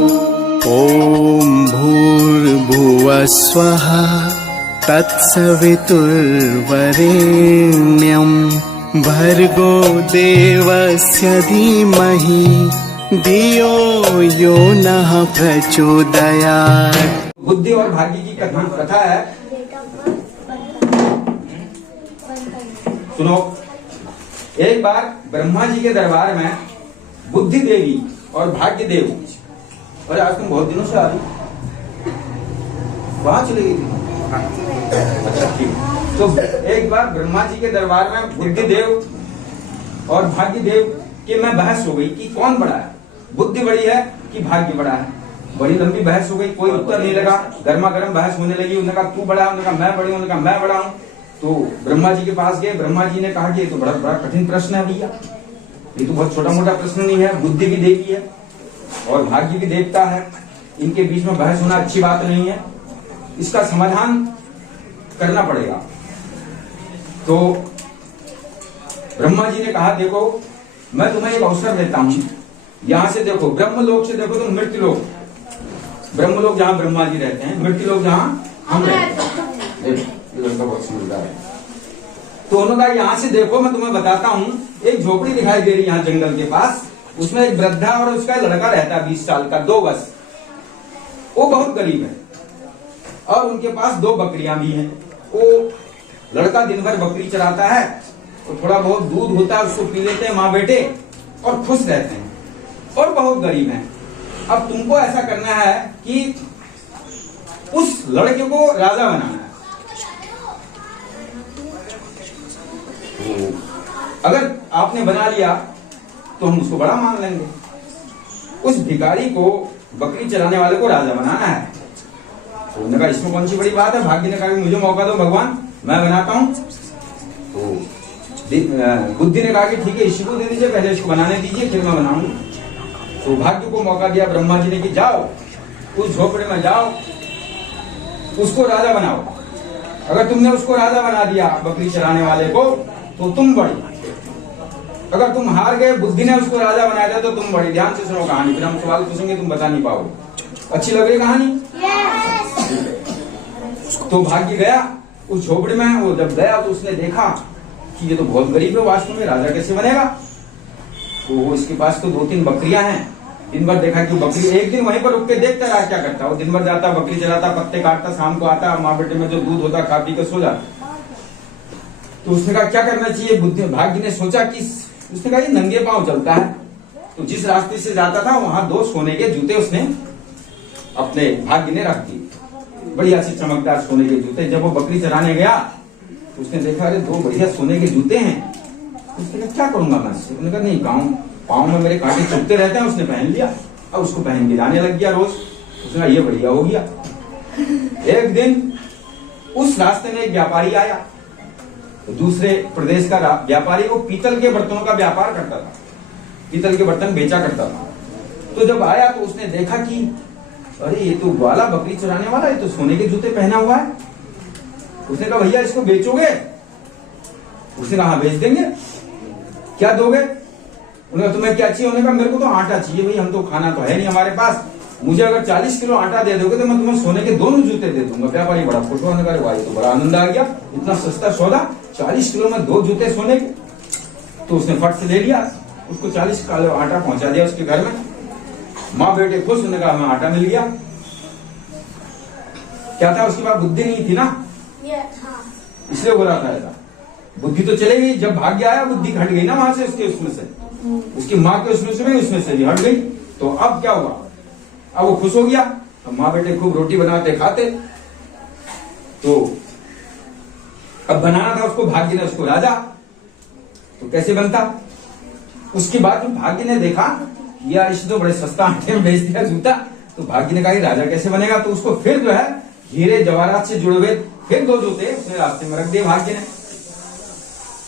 ॐ भूर्भुवः स्वः तत्सवितुर्वरेण्यं भर्गो देवस्य धीमहि धियो यो नः प्रचोदयात्। बुद्धि और भाग्य की कथा है। सुनो, एक बार ब्रह्मा जी के दरबार में बुद्धि देवी और भाग्य देव, अरे आज तुम बहुत दिनों से आ रही, वहां चली गई थी? अच्छा ठीक। तो एक बार ब्रह्मा जी के दरबार में बुद्धि देव और भाग्य देव के में बहस हो गई कि कौन बड़ा है, बुद्धि बड़ी है कि भाग्य बड़ा है। बड़ी लंबी बहस हो गई, कोई उत्तर नहीं लगा, गर्मा गर्म बहस होने लगी। उन्होंने कहा तू बड़ा है, उन्होंने कहा मैं बड़ी हूं, उन्होंने कहा मैं बड़ा हूं। तो ब्रह्मा जी के पास गए, ब्रह्मा जी ने कहा कि ये तो बड़ा बड़ा कठिन प्रश्न है भैया, ये तो बहुत छोटा मोटा प्रश्न नहीं है। बुद्धि भी देवी है और भाग्य भी देवता है, इनके बीच में बहस होना अच्छी बात नहीं है, इसका समाधान करना पड़ेगा। तो ब्रह्मा जी ने कहा देखो मैं तुम्हें एक अवसर देता हूं, यहां से देखो ब्रह्मलोक से देखो तुम मृत्युलोक, ब्रह्मलोक जहां ब्रह्मा जी रहते हैं, मृत्युलोक जहां हम रहते हैं। बहुत समझदार है। तो उन्होंने कहा यहाँ से देखो मैं तुम्हें बताता हूँ, एक झोपड़ी दिखाई दे रही है यहाँ जंगल के पास, उसमें एक वृद्धा और उसका लड़का रहता है 20 साल का, 2 वर्ष। वो बहुत गरीब है और उनके पास 2 बकरियां भी हैं। वो लड़का दिन भर बकरी चराता है, तो थोड़ा बहुत दूध होता है उसको पी लेते हैं माँ बेटे और खुश रहते हैं, और बहुत गरीब हैं। अब तुमको ऐसा करना है कि उस लड़के को राजा बनाना है। अगर आपने बना लिया तो हम उसको बड़ा मान लेंगे। उस भिखारी को, बकरी चलाने वाले को राजा बनाना है। तो उन्होंने कहा इसमें कौन सी बड़ी बात है। भाग्य ने कहा मुझे मौका दो भगवान, मैं बनाता हूं। तो बुद्धि ने कहा कि ठीक है इसी को दे दीजिए, पहले इसको बनाने दीजिए फिर मैं बनाऊंगी। तो भाग्य को मौका दिया ब्रह्मा जी ने कि जाओ उस झोपड़े में जाओ, उसको राजा बनाओ। अगर तुमने उसको राजा बना दिया बकरी चलाने वाले को तो तुम बड़ी, अगर तुम हार गए, बुद्धि ने उसको राजा बना दिया तो तुम बड़ी। ध्यान से सुनो कहानी, फिर हम सवाल पूछेंगे तुम बता नहीं पाओगे। अच्छी लग रही कहानी? तो भाग्य गया उस झोपड़ी में। वो जब गया तो उसने देखा कि ये तो बहुत गरीब है, वास्तव में राजा कैसे बनेगा। तो वो इसके पास तो 2-3 बकरियां हैं। दिन भर देखा कि बकरी, एक दिन वहीं पर रुक के देखता रहा क्या करता। वो दिन भर जाता, बकरी चलाता, पत्ते काटता, शाम को आता, माँ बेटे में जो दूध होता खा पी कर सो जाता। तो उसने कहा क्या करना चाहिए। बुद्धि भाग्य ने सोचा कि उसने कहा ये नंगे पांव चलता है। तो जिस रास्ते से जाता था वहां 2 सोने के जूते उसने अपने भाग्य ने रख दिए, बढ़िया से चमकदार सोने के जूते। जब वो बकरी चराने गया तो उसने देखा अरे 2 बढ़िया सोने के जूते हैं। उसने कहा क्या करूंगा मैं इससे। उसने कहा नहीं, पाँव में मेरे कांटे चुभते रहते हैं। उसने पहन लिया और उसको पहन के जाने लग गया रोज। उसने कहा ये बढ़िया हो गया। एक दिन उस रास्ते में एक व्यापारी आया, तो दूसरे प्रदेश का व्यापारी, वो पीतल के बर्तनों का व्यापार करता था, पीतल के बर्तन बेचा करता था। तो जब आया तो उसने देखा कि अरे ये तो ग्वाला बकरी चुराने वाला, ये तो सोने के जूते पहना हुआ है। उसने कहा भैया इसको बेचोगे? उसने कहा हाँ बेच देंगे। क्या दोगे? उन्होंने कहा तुम्हें क्या चाहिए? उन्होंने कहा मेरे को तो आटा चाहिए भाई, हम तो खाना तो है नहीं हमारे पास, मुझे अगर 40 किलो आटा दे दोगे तो मैं तुम्हें सोने के 2 जूते दे दूंगा। व्यापारी बड़ा खुश हुआ, भाई तो बड़ा आनंद आ गया, इतना सस्ता सौदा, 40 किलो में 2 जूते सोने के। तो उसने फट से ले लिया, उसको 40 किलो आटा पहुंचा दिया उसके घर में। माँ बेटे खुश, उन्होंने कहा हमें आटा मिल गया। क्या था उसके पास बुद्धि नहीं थी ना, इसलिए बोला था ऐसा। बुद्धि तो चले गई, जब भाग्य आया बुद्धि हट गई ना वहां से, उसमें से, उसकी माँ के उसमें से भी हट गई। तो अब क्या हुआ, अब वो खुश हो गया। अब माँ बेटे खूब रोटी बनाते खाते। तो अब बनाना था उसको, भाग्य ने उसको राजा। तो कैसे बनता? उसके बाद भाग्य ने देखा यार इसे तो बड़े सस्ता आटे में बेच दिया जूता। तो भाग्य ने कहा राजा कैसे बनेगा। तो उसको फिर जो है हीरे जवाहरात से जुड़े हुए फिर 2 जूते उसने रास्ते में रख दिए भाग्य ने।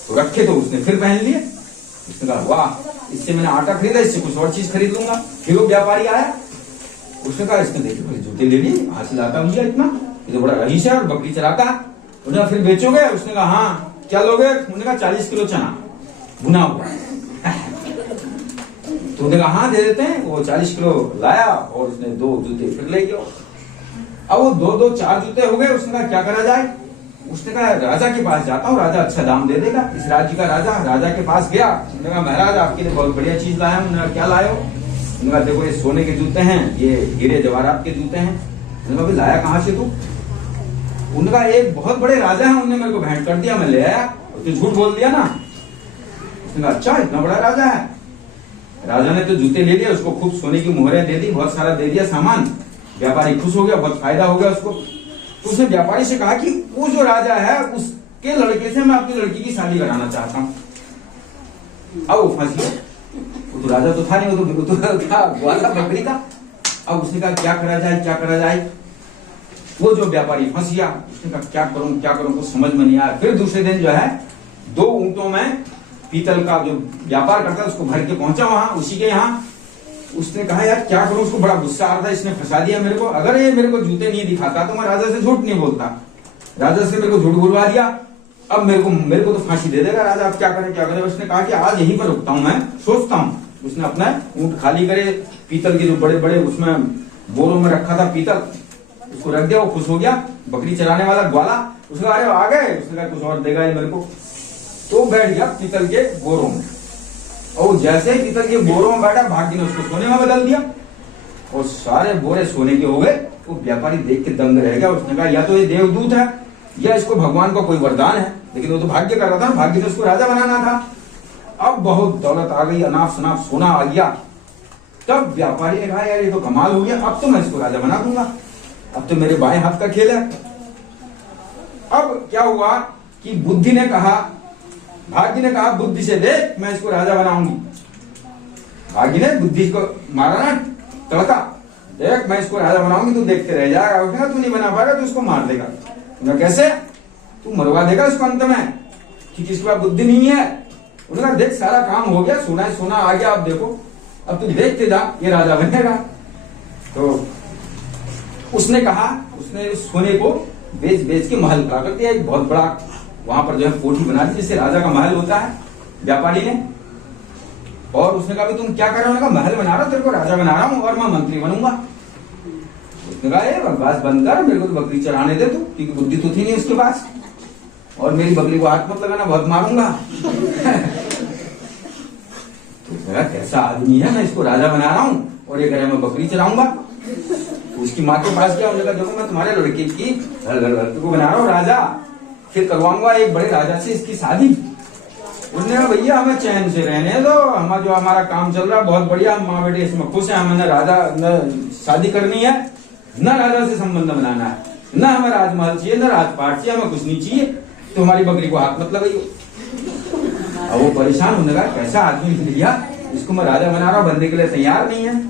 तो रखे तो उसने फिर पहन लिए। उसने कहा वाह, इससे मैंने आटा खरीदा, इससे कुछ और चीज खरीद लूंगा। फिर वो व्यापारी आया, उसने कहा इसने देखिए जूते ले लिए, हासिल आता भैया इतना, ये तो बड़ा रईस है और बकरी चलाता है। उन्होंने फिर बेचोगे? उसने कहा हाँ। क्या लोगे? उन्होंने कहा 40 किलो चना भुना हुआ। तो उसने कहा हाँ दे देते हैं। वो 40 किलो लाया और उसने 2 जूते फिर ले गया। अब वो 2 4 जूते हो गए। उसने कहा क्या करा जाए। उसने कहा राजा के पास जाता हूँ, राजा अच्छा दाम दे देगा। इस राज्य का राजा के पास गया। उसने कहा महाराज आपके लिए बहुत बढ़िया चीज लाया हूँ। क्या लाए हो। उन्होंने कहा देखो ये सोने के जूते हैं, ये हीरे जवाहरात के जूते हैं। उन्होंने कहा लाया कहाँ से तू। उन्होंने कहा एक बहुत बड़े राजा है, उन्होंने मेरे को भेंट कर दिया, मैं ले आया। तो झूठ बोल दिया ना। उसने कहा अच्छा इतना बड़ा राजा है। राजा ने तो जूते ले लिए, उसको खूब सोने की मोहरें दे दी, बहुत सारा दे दिया सामान। व्यापारी खुश हो गया, बहुत फायदा हो गया उसको। तो उसने व्यापारी से कहा कि वो जो राजा है उसके लड़के से मैं अपनी लड़की की शादी कराना चाहता हूँ। अब वो फंस गया। वो तो राजा तो था नहीं, वो तो था ग्वाला बकरी का। अब उसने कहा क्या करा जाए, क्या करा जाए। वो जो व्यापारी फंस गया। उसने कहा क्या करूं कुछ समझ में नहीं आया। फिर दूसरे दिन जो है 2 ऊंटों में पीतल का जो व्यापार करता है उसको भर के पहुंचा वहां उसी के यहाँ। उसने कहा यार क्या करूं। उसको बड़ा गुस्सा आ रहा था, इसने फंसा दिया मेरे को। अगर ये मेरे को जूते नहीं दिखाता तो मैं राजा से झूठ नहीं बोलता। राजा से मेरे को झूठ बुलवा दिया, अब मेरे को तो फांसी दे देगा राजा। अब क्या करे। उसने कहा कि आज यहीं पर रुकता हूं, मैं सोचता हूं। उसने अपना ऊंट खाली करे, पीतल के जो बड़े बड़े उसमें बोरों में रखा था पीतल, उसको रख दिया। वो खुश हो गया। बकरी चराने वाला ग्वाला उसने कहा अरे आ गए। उसने कहा कुछ और देगा ये मेरे को। तो बैठ गया पीतल के बोरों में। और जैसे ही पीतल के बोरों में बैठा, भाग्य ने उसको सोने में बदल दिया और सारे बोरे सोने के हो गए। वो व्यापारी देख के दंग रह गया। उसने कहा या तो ये देवदूत है या इसको भगवान का कोई वरदान है, लेकिन वो तो भाग्य कर रहा था, भाग्य ने उसको राजा बनाना था। अब बहुत दौलत आ गई, अनाप शनाप सोना आ गया। तब व्यापारी ने कहा यार ये तो कमाल हो गया, अब तो मैं इसको राजा बना दूंगा, अब तो मेरे बाएं हाथ का खेल है। अब क्या हुआ कि बुद्धि ने कहा, भाग्य ने कहा बुद्धि से देख मैं इसको राजा बनाऊंगी। भाग्य ने बुद्धि को मारा ना तड़का, देख मैं इसको राजा बनाऊंगी, तू देखते रह जाएगा। उसने कहा तू नहीं बना पाएगा तो उसको मार देगा। कैसे, तू मरवा देगा इसको अंत में, क्योंकि इसके पास बुद्धि नहीं है। उन्होंने कहा देख सारा काम हो गया, सोना है सोना आ गया, अब देखो अब तू देखते जा ये राजा बनेगा। तो उसने कहा, उसने उस सोने को बेच के महल खड़ा कर दिया, एक बहुत बड़ा वहां पर जो है कोठी बना दी जिससे राजा का महल होता है, व्यापारी ने। और उसने कहा तुम क्या कर रहे हो। उन्होंने कहा महल बना रहा हूं, तेरे को राजा बना रहा हूं और मैं मंत्री बनूंगा। उसने कहा बकवास बंद कर, मेरे को तो बकरी चराने दे तू, क्योंकि बुद्धि तो थी नहीं उसके पास, और मेरी बकरी को हाथ मत लगाना, बहुत मारूंगा। तो कैसा आदमी है, मैं इसको राजा बना रहा हूँ और ये कह रहा मैं बकरी चराऊंगा। तो उसकी माँ के पास गया, उन्होंने कहा देखो मैं तुम्हारे लड़के की लड़के को बना रहा हूँ राजा, फिर करवाऊंगा एक बड़े राजा से इसकी शादी। उसने कहा भैया हमें चैन से रहने दो, हम जो हमारा काम चल रहा है बहुत बढ़िया, हम माँ बेटे इसमें खुश है, हमें न राजा न शादी करनी है, न राजा से संबंध बनाना है, न हमें राजमहल चाहिए, न राजपाट चाहिए, हमें कुछ नहीं चाहिए, तो हमारी बकरी को हाथ मत लगाइए। अब वो परेशान होने लगा, कैसा आदमी मिल गया, इसको मैं राजा बना रहा हूं, बनने के लिए तैयार नहीं है।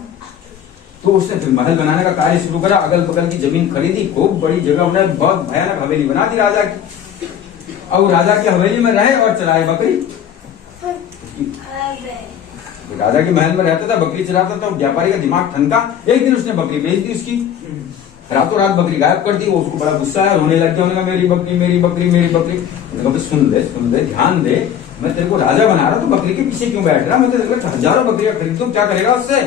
तो उसने फिर महल बनाने का कार्य शुरू करा, अगल बगल की जमीन खरीदी, खूब बड़ी जगह उन्होंने बहुत भयानक हवेली बना दी राजा की। अब राजा की हवेली में रहे और चराए बकरी। राजा के महल में रहता था, बकरी चराता था, व्यापारी का दिमाग ठनका। एक दिन उसने बकरी बेच दी, उसकी रातों रात बकरी गायब कर दी। वो उसको बड़ा गुस्सा है, रोने लग गया। उन्होंने कहा मेरी बकरी मेरी बकरी मेरी बकरी। सुन ले ध्यान दे, मैं तेरे को राजा बना रहा, तो बकरी के पीछे क्यों बैठ रहा, मैं तेरे को हजारों बकरियां खरीद दूं, क्या करेगा उससे,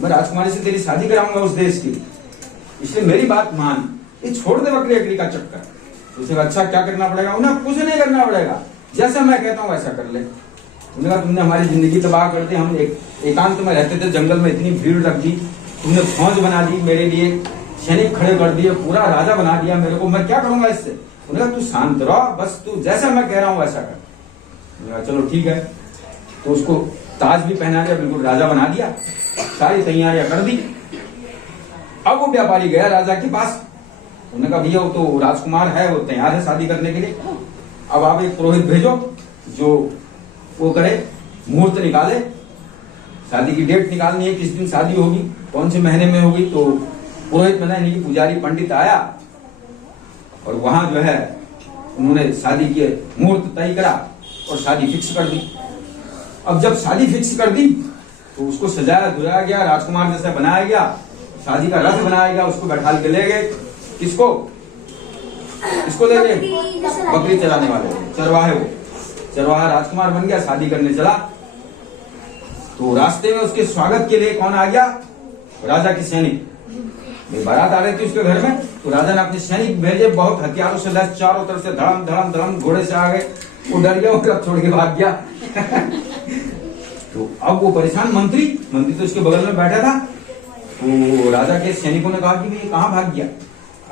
मैं राजकुमारी से तेरी शादी कराऊंगा उस देश की, इसलिए मेरी बात मान, ये छोड़ दे बकरी अकड़ी का चक्कर। उसे अच्छा क्या करना पड़ेगा, उन्हें कुछ नहीं करना पड़ेगा, जैसा मैं कहता हूँ वैसा कर ले। उन्होंने कहा तुमने हमारी जिंदगी तबाह कर दी, हम एकांत में रहते थे, जंगल में इतनी भीड़ रख दी, तुमने फौज बना दी मेरे लिए, सैनिक खड़े कर दिए, पूरा राजा बना दिया मेरे को, मैं क्या करूंगा इससे। उन्होंने कहा तू शांत रहो, बस तू जैसा मैं कह रहा हूँ वैसा कर। चलो ठीक है। तो उसको ताज भी पहना दिया, बिल्कुल राजा बना दिया, सारी तैयारियां कर दी। अब वो व्यापारी गया राजा के पास, उन्होंने कहा भैया वो तो राजकुमार है, वो तैयार है शादी करने के लिए, अब आप एक पुरोहित भेजो जो वो करे, मुहूर्त निकाले, शादी की डेट निकालनी है, किस दिन शादी होगी, कौन से महीने में होगी। तो पुरोहित बना, यानी कि पुजारी पंडित आया और वहां जो है उन्होंने शादी के मुहूर्त तय करा और शादी फिक्स कर दी। अब जब शादी फिक्स कर दी तो उसको सजाया धुलाया गया, राजकुमार जैसा बनाया गया, शादी का रथ बनाया गया, उसको बैठा के ले गए, किसको ले गए, बकरी चराने वाले चरवाहे को, चरवाहा राजकुमार बन गया, शादी करने चला। तो रास्ते में उसके स्वागत के लिए कौन आ गया? राजा के सैनिक। बारात आ रही थी उसके घर में, तो राजा ने अपने सैनिक भेजे, बहुत हथियारों से लैस, चारों तरफ से धड़म धड़म धड़म घोड़े से आ गए। वो डर गया, वो छोड़ के भाग गया। तो अब वो परेशान मंत्री तो उसके बगल में बैठा था। तो राजा के सैनिकों ने कहा कि ये कहाँ भाग गया?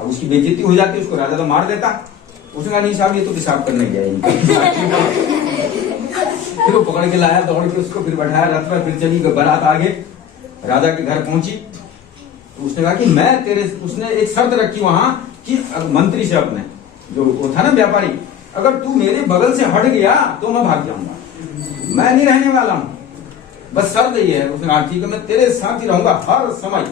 अब उसकी बेइज्जती हो जाती, उसको राजा तो मार देता। उसने कहा नहीं साहब, ये तो पेशाब करने गया। फिर वो पकड़ के लाया, दौड़ के उसको फिर बैठाया रथ में, फिर चली बारात आगे राजा के घर पहुंची। तो उसने कहा कि मैं तेरे, उसने एक शर्त रखी वहां कि मंत्री से, अपने जो वो था ना व्यापारी, अगर तू मेरे बगल से हट गया तो मैं भाग जाऊंगा, मैं नहीं रहने वाला हूं, बस शर्त ये है। उसने कहा ठीक है, मैं तेरे साथ ही रहूंगा हर समय।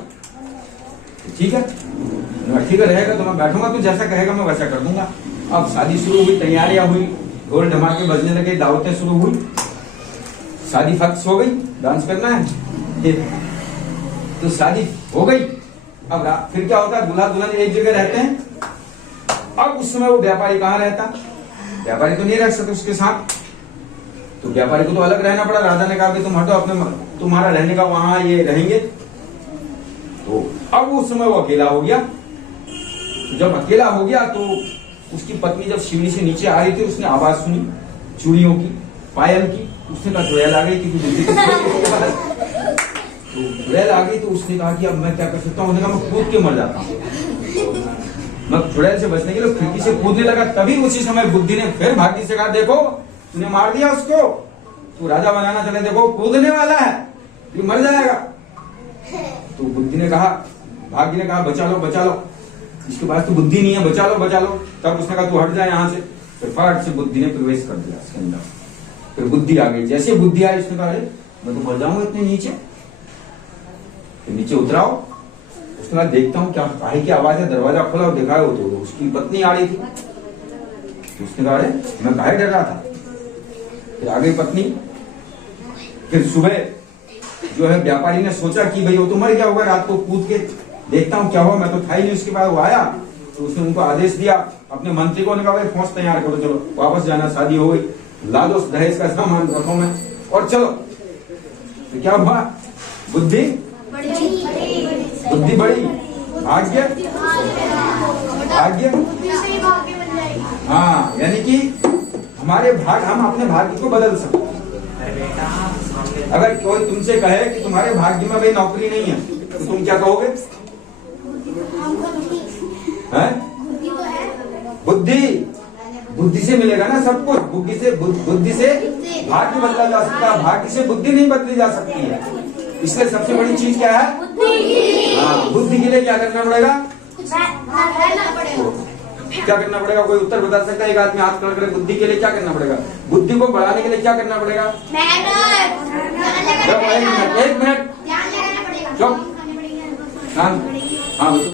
ठीक है, ठीक है रहेगा तो मैं बैठूंगा, तू जैसा कहेगा मैं वैसा कर दूंगा। अब शादी शुरू हुई, तैयारियां हुई, ढोल धमाके बजने लगे, दावतें शुरू हुई, शादी फिक्स हो गई, डांस करना है तो शादी हो गई। अब फिर क्या होता है, दूल्हा दुल्हन एक जगह रहते हैं। अब उस समय वो व्यापारी कहाँ रहता? व्यापारी तो नहीं रह सकते उसके साथ, तो व्यापारी को तो अलग रहना पड़ा। राजा ने कहा कि तुम हटो, अपने तुम्हारा रहने का वहां ये रहेंगे। तो अब उस समय वो अकेला हो गया। जब अकेला हो गया तो उसकी पत्नी जब सीढ़ी से नीचे आ रही थी, उसने आवाज सुनी चूड़ियों की, पायल की। उसने कहा चुड़ैल आ गई कि तो चुड़ैल आ गई। तो उसने कहा कि अब मैं क्या कर सकता हूँ? मैं कूद के मर जाता हूँ। मैं चुड़ैल से बचने के लिए खिड़की से कूदने लगा। तभी उसी समय बुद्धि ने फिर भाग्य से कहा, देखो तूने मार दिया उसको, तू राजा बनाना चले, देखो कूदने वाला है, ये मर जाएगा। तो बुद्धि ने कहा, भाग्य ने कहा बचा लो बचा लो, इसके पास तो बुद्धि नहीं है, बचा लो बचा लो। तब उसने कहा तू हट जा यहाँ से। फिर फट से बुद्धि ने प्रवेश कर दिया इसके अंदर। फिर बुद्धि आ गई। जैसे बुद्धि आई, उसने कहा अरे मैं तो मर जाऊंगा इतने नीचे। फिर नीचे उतराओ, उसने कहा देखता हूँ क्या काहे की आवाज है। दरवाजा खोला और देखा तो उसकी पत्नी आ रही थी। तो उसने कहा अरे मैं काहे डर रहा था। फिर आ गई पत्नी। फिर सुबह जो है व्यापारी ने सोचा कि भाई वो तो मर गया होगा रात को कूद के, देखता हूँ क्या हुआ, मैं तो था ही नहीं। उसके बाद वो आया तो उसने उनको आदेश दिया अपने मंत्री को, ने कहा भाई फौज तैयार करो, चलो वापस जाना, शादी हो गई, ला दो दहेज का सामान रखो में और चलो। तो क्या हुआ, बुद्धि बड़ी, भाग्य। हाँ, यानी कि हमारे भाग, हम अपने भाग्य को बदल सकते हैं। अगर कोई तुमसे कहे कि तुम्हारे भाग्य में भाई नौकरी नहीं है, तो तुम क्या कहोगे? है? बुद्धि से मिलेगा ना सब कुछ। बुद्धि से भाग्य बदला जा सकता है, भाग्य से बुद्धि नहीं बदली जा सकती है। इसलिए सबसे बड़ी चीज क्या है? हाँ, बुद्धि के लिए क्या करना पड़ेगा? क्या करना पड़ेगा? कोई उत्तर बता सकता है? एक आदमी हाथ खड़ा करे, बुद्धि के लिए क्या करना पड़ेगा? बुद्धि को बढ़ाने के लिए क्या करना पड़ेगा? एक मिनट, चुप। हाँ,